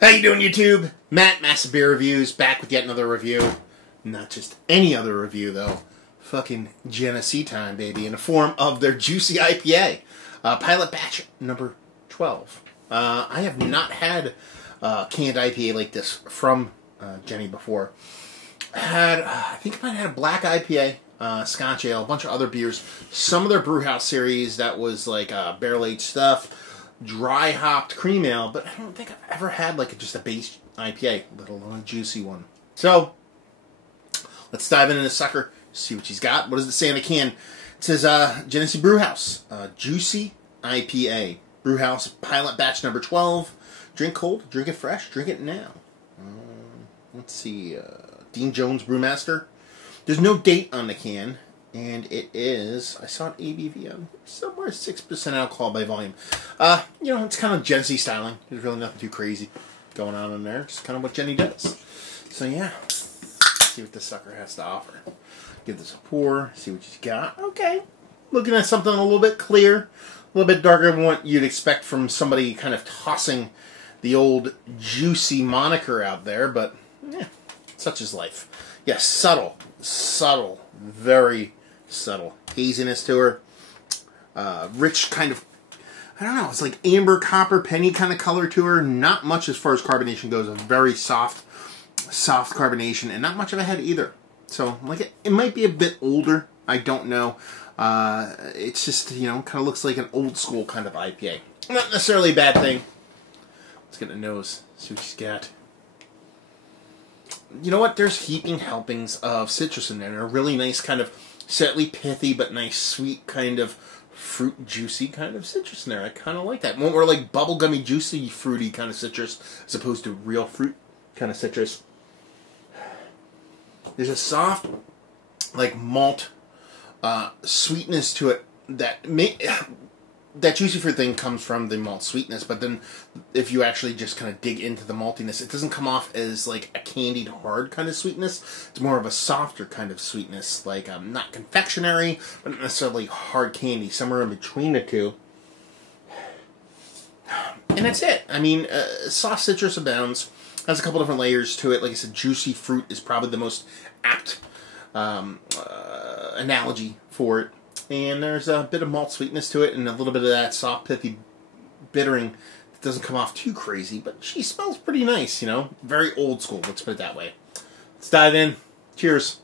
How you doing, YouTube? Matt, Massive Beer Reviews, back with yet another review. Not just any other review, though. Fucking Genesee time, baby, in the form of their Juicy IPA. Pilot batch number 12. I have not had canned IPA like this from Jenny before. I think I might have had a black IPA, Scotch Ale, a bunch of other beers. Some of their Brewhouse series that was like barrel-aged stuff. Dry hopped cream ale, but I don't think I've ever had like just a base IPA, let alone a juicy one. So let's dive into this sucker, see what she's got. What does it say on the can? It says Genesee Brewhouse Juicy IPA, Brewhouse Pilot Batch number 12. Drink cold, drink it fresh, drink it now. Let's see, Dean Jones Brewmaster. There's no date on the can. And it is, I saw an ABV on somewhere 6% alcohol by volume. You know, it's kind of Genesee styling. There's really nothing too crazy going on in there. It's kind of what Jenny does. So yeah, let's see what this sucker has to offer. Give this a pour, see what she's got. Okay, looking at something a little bit clear, a little bit darker than what you'd expect from somebody kind of tossing the old juicy moniker out there. But yeah, such is life. Yes, subtle, very subtle haziness to her. Rich kind of, I don't know, it's like amber, copper, penny kind of color to her. Not much as far as carbonation goes. A very soft carbonation, and not much of a head either. So, like, it might be a bit older. I don't know. It's just, you know, kind of looks like an old school kind of IPA. Not necessarily a bad thing. Let's get the nose, see what she's got. You know what? There's heaping helpings of citrus in there. And a really nice kind of slightly pithy but nice sweet kind of fruit juicy kind of citrus in there. I kind of like that. More like bubblegummy juicy fruity kind of citrus as opposed to real fruit kind of citrus. There's a soft like malt sweetness to it that juicy fruit thing comes from the malt sweetness, but then if you actually just kind of dig into the maltiness, it doesn't come off as like a candied hard kind of sweetness. It's more of a softer kind of sweetness, like not confectionery, but not necessarily hard candy, somewhere in between the two. And that's it. I mean, soft citrus abounds. Has a couple different layers to it. Like I said, juicy fruit is probably the most apt analogy for it. And there's a bit of malt sweetness to it and a little bit of that soft, pithy bittering that doesn't come off too crazy, but she smells pretty nice, you know? Very old school, let's put it that way. Let's dive in. Cheers.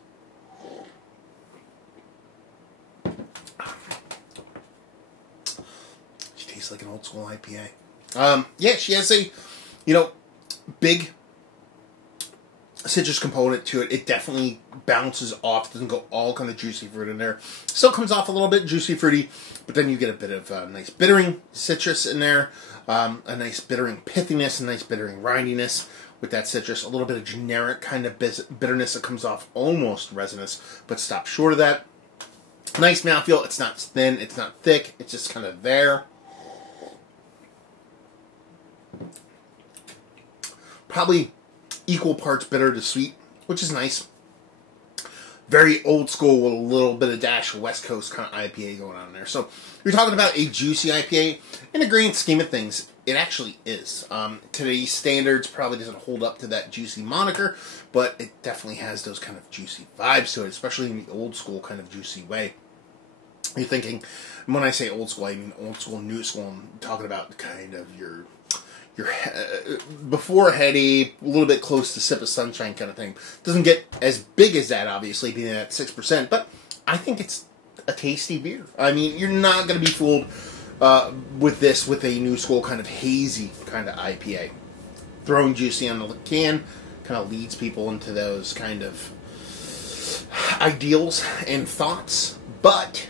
She tastes like an old school IPA. Yeah, she has a, you know, big citrus component to it. It definitely bounces off. It doesn't go all kind of juicy fruit in there. Still comes off a little bit juicy fruity, but then you get a bit of nice bittering citrus in there, a nice bittering pithiness, a nice bittering rindiness with that citrus, a little bit of generic kind of bitterness that comes off almost resinous, but stops short of that. Nice mouthfeel. It's not thin, it's not thick, it's just kind of there. Probably equal parts bitter to sweet, which is nice. Very old school with a little bit of dash of West Coast kind of IPA going on there. So you're talking about a juicy IPA. In the grand scheme of things, it actually is. Today's standards probably doesn't hold up to that juicy moniker, but it definitely has those kind of juicy vibes to it, especially in the old school kind of juicy way. You're thinking, when I say old school, I mean old school, new school. I'm talking about kind of your before heady, a little bit close to Sip of Sunshine kind of thing. Doesn't get as big as that, obviously, being at 6%, but I think it's a tasty beer. I mean, you're not going to be fooled with this, with a new school kind of hazy kind of IPA. Throwing juicy on the can kind of leads people into those kind of ideals and thoughts, but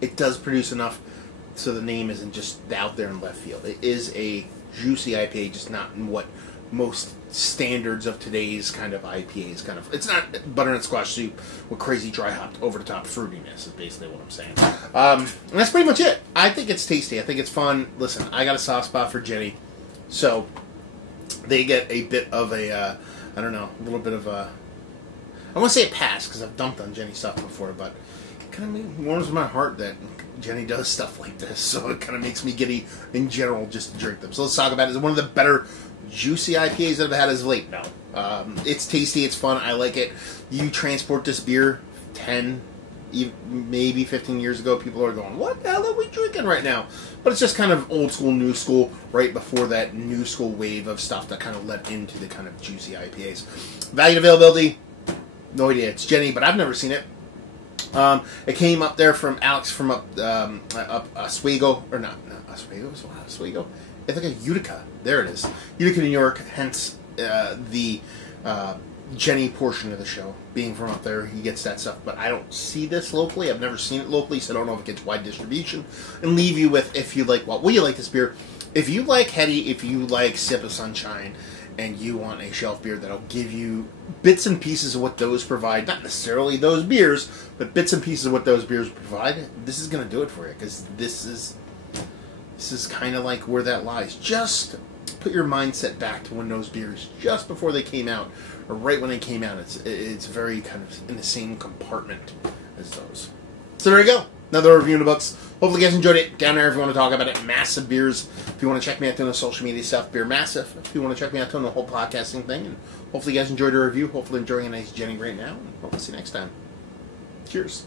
it does produce enough so the name isn't just out there in left field. It is a juicy IPA, just not in what most standards of today's kind of IPAs kind of. It's not butternut squash soup with crazy dry hopped over the top fruitiness is basically what I'm saying. And that's pretty much it. I think it's tasty. I think it's fun. Listen, I got a soft spot for Jenny, so they get a bit of a I don't know, a little bit of a, I want to say a pass because I've dumped on Jenny stuff before, but it kind of warms my heart that Jenny does stuff like this, so it kind of makes me giddy in general just to drink them. So let's talk about it. It's one of the better juicy IPAs that I've had as of late. No. It's tasty, it's fun, I like it. You transport this beer 10, maybe 15 years ago, people are going, what the hell are we drinking right now? But it's just kind of old school, new school, right before that new school wave of stuff that kind of led into the kind of juicy IPAs. Value and availability, no idea. It's Jenny, but I've never seen it. It came up there from Alex from up Oswego, or not Oswego, Oswego. It's like a Utica. There it is. Utica, New York, hence the Jenny portion of the show. Being from up there, he gets that stuff. But I don't see this locally. I've never seen it locally, so I don't know if it gets wide distribution. And leave you with, if you like, well, will you like this beer? If you like heady, if you like Sip of Sunshine, and you want a shelf beer that'll give you bits and pieces of what those provide, not necessarily those beers, but bits and pieces of what those beers provide, this is going to do it for you, because this is kind of like where that lies. Just put your mindset back to when those beers, just before they came out, or right when they came out, it's very kind of in the same compartment as those. So there you go. Another review in the books. Hopefully you guys enjoyed it. Down there if you want to talk about it. Massive Beers. If you want to check me out doing the social media stuff, Beer Massive. If you want to check me out doing the whole podcasting thing. And hopefully you guys enjoyed the review. Hopefully enjoying a nice Jenny right now. And hopefully see you next time. Cheers.